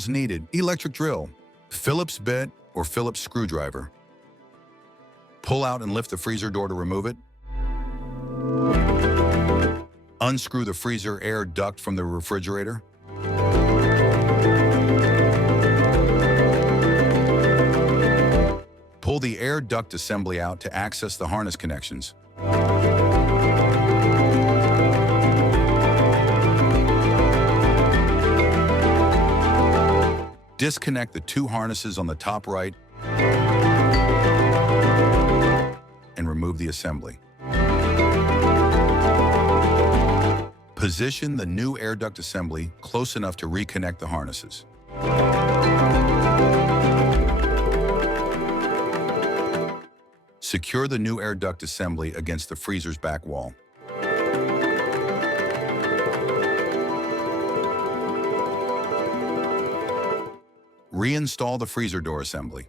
Tools needed: electric drill, Phillips bit or Phillips screwdriver. Pull out and lift the freezer door to remove it. Unscrew the freezer air duct from the refrigerator. Pull the air duct assembly out to access the harness connections. Disconnect the two harnesses on the top right and remove the assembly. Position the new air duct assembly close enough to reconnect the harnesses. Secure the new air duct assembly against the freezer's back wall. Reinstall the freezer door assembly.